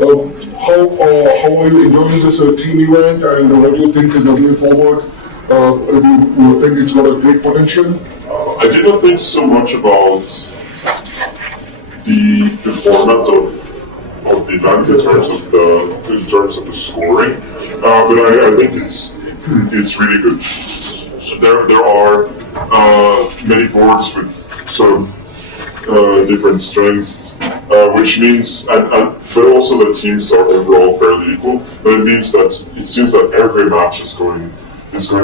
How are you enjoying this team event, and what do you think is the way forward? Do you think it's got a great potential? I do not think so much about the format of the event in terms of the scoring, but I think it's really good. There are many boards with sort of different strengths, which means but also the teams are overall fairly equal. But it means that it seems that every match is going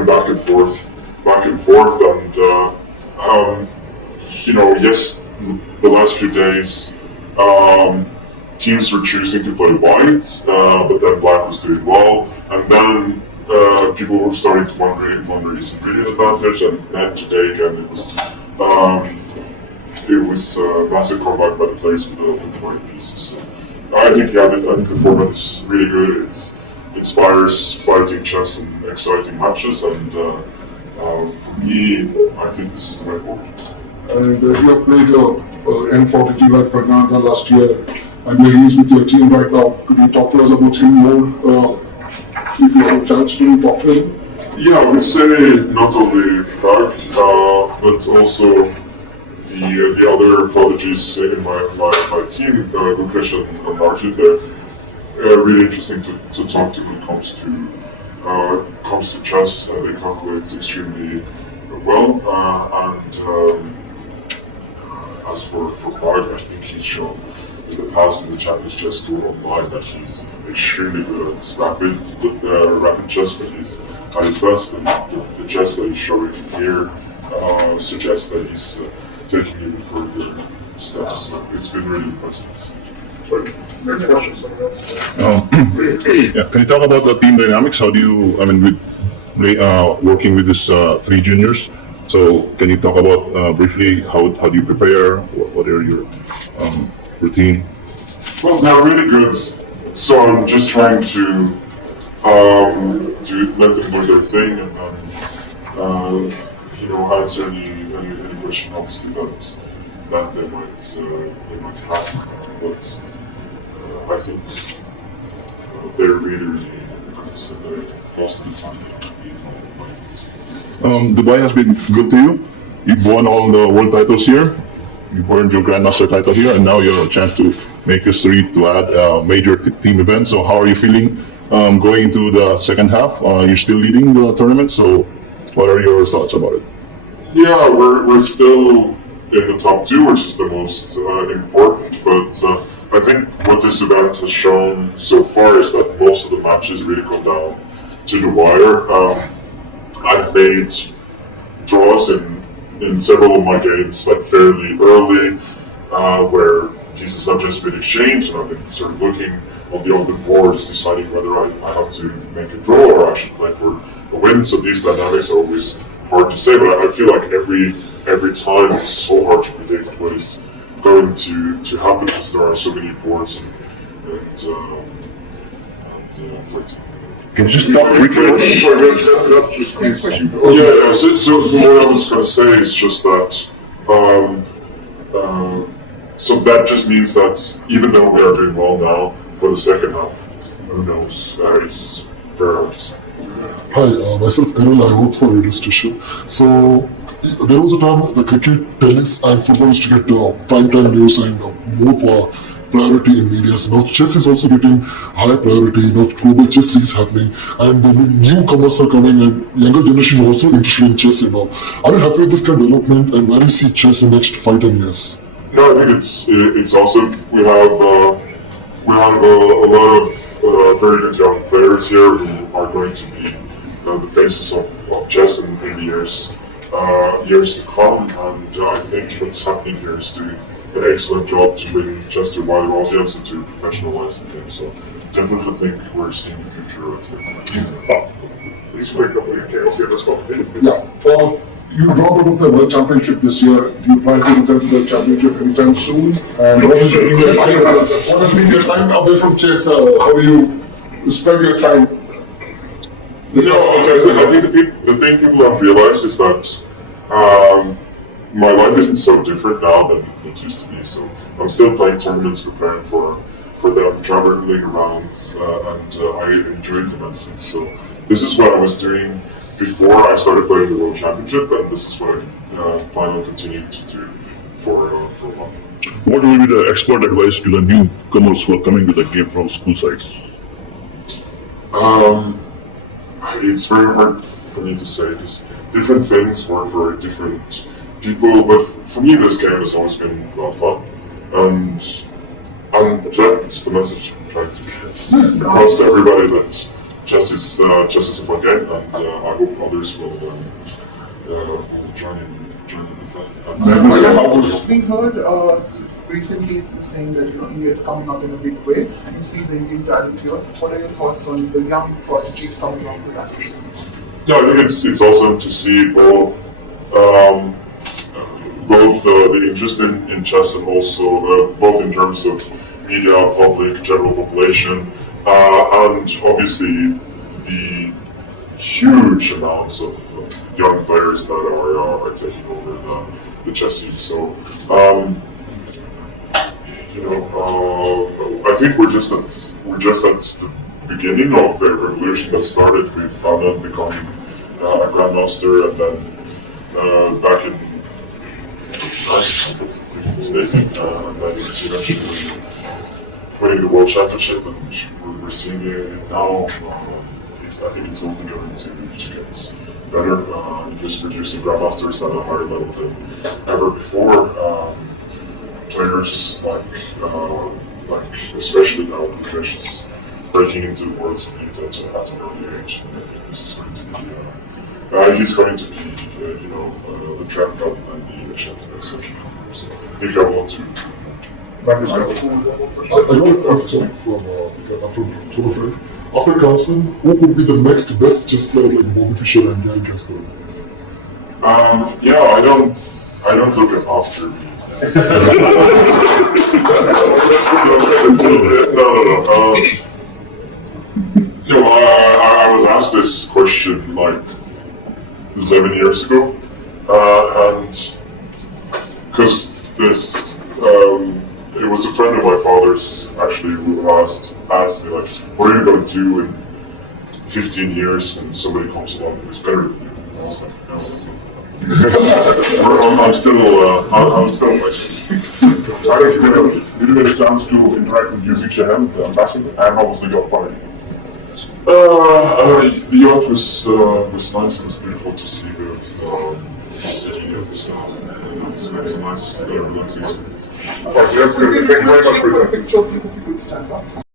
back and forth, and yes, the last few days. Teams were choosing to play white, but then black was doing well, and then people were starting to wonder is it really an advantage? And then today again it was massive comeback by the players with the white pieces. So I think the format is really good. It inspires fighting chess and exciting matches, and for me, I think this is the way forward. And you have played N42 like Pragnanda last year, and he's with your team right now. Could you talk to us about him more, if you have a chance to talk to him? Yeah, I would say not only Prag, but also the other prodigies in my team, Lukash and Archie. They're really interesting to talk to when it comes to chess. They calculate extremely well, and as for Prag, I think he's shown in the past in the Champions Chess Tour online that he's extremely good at rapid chess, but he's at his best, and the chess that he's showing here suggests that he's taking even further steps. So it's been really impressive to see. Sorry, next question, someone else. Yeah, can you talk about the team dynamics? How do you, with working with these three juniors? So can you talk about briefly how do you prepare? What are your routine? Well, they're really good. So I'm just trying to let them do their thing, and then answer any question obviously that they might have. But I think they're really good. So they're most of the time. Dubai has been good to you. You've won all the world titles here. You've earned your grandmaster title here, and now you have a chance to make history to add a major team event. So how are you feeling going into the second half? You're still leading the tournament, so what are your thoughts about it? Yeah, we're still in the top two, which is the most important. But I think what this event has shown so far is that most of the matches really come down to the wire. I've made draws in several of my games like fairly early, where pieces have just been exchanged, and I've been sort of looking on the open boards, deciding whether I have to make a draw or I should play for a win. So these dynamics are always hard to say, but I feel like every time it's so hard to predict what is going to happen because there are so many boards and fighting. Can you just talk briefly? Yeah, so what I was going to say is just that, so that just means that even though we are doing well now for the second half, who knows? It's very hard to say. Hi, myself Errol, I work for radio station. So there was a time the cricket, tennis and football used to get prime time news and more priority in media. So now chess is also getting high priority. Global chess leagues happening, and the newcomers are coming, and younger generation is also interested in chess. Are you happy with this kind of development, and where do you see chess in the next 5-10 years? No, I think it's awesome. We have a lot of very good young players here who are going to be the faces of chess in the years to come, and I think what's happening here is doing an excellent job to bring chess to a wider audience and to professionalize the game. So definitely think we're seeing the future of it. Please wake up when you can't hear us talking. Yeah. You dropped out of the World Championship this year. Do you plan to return to the Championship anytime soon? And what has been your time away from chess? How do you spend your time? No, I think the thing people don't realize is that my life isn't so different now than it used to be. So I'm still playing tournaments, preparing for for them traveling around, and I enjoyed immensely. So this is what I was doing before I started playing the World Championship, and this is what I plan on continuing to do for a while. What will be the expert advice to the newcomers who are coming to the game from school sides? It's very hard for me to say because different things work for different people. But for me, this game has always been a lot of fun, and that's the message I'm trying to get across to everybody that chess is a fun game, and I hope others will join in the fun. We heard recently saying that India is coming up in a big way. You see the Indian talent here. What are your thoughts on the young prodigies coming up with us? Yeah, I think it's awesome to see both the interest in chess and also both in terms of media, public, general population, and obviously the huge amounts of young players that are taking over the chess scene. So, I think we're just at the beginning of a revolution that started with Anand becoming a grandmaster, and then back in 1999, if I'm not mistaken, and then it's eventually winning the World Championship, and we're seeing it now. I think it's only going to get better. Just producing grandmasters at a higher level than ever before. Players like especially now Lukash breaking into the world's elite at an early age. And I think this is going to be he's going to be the trend rather than the exception. So I think I have a lot to Magnus I got a question from a friend. After Carlsen, who would be the next best chess player like Bobby Fischer and Gary Kasparov? Yeah, I don't look at after me. No. I was asked this question like 11 years ago, and because this, it was a friend of my father's actually who asked me like, what are you going to do in 15 years when somebody comes along who's better than you? And I was like, no, it's not. I'm still fighting. Did you get a chance to interact with Yuzi Chahan, the ambassador, and how was the yacht party? The yacht was nice. It was beautiful to see the city. It was a nice, relaxing experience. Thank you very much for that. Picture, please, if you could stand up.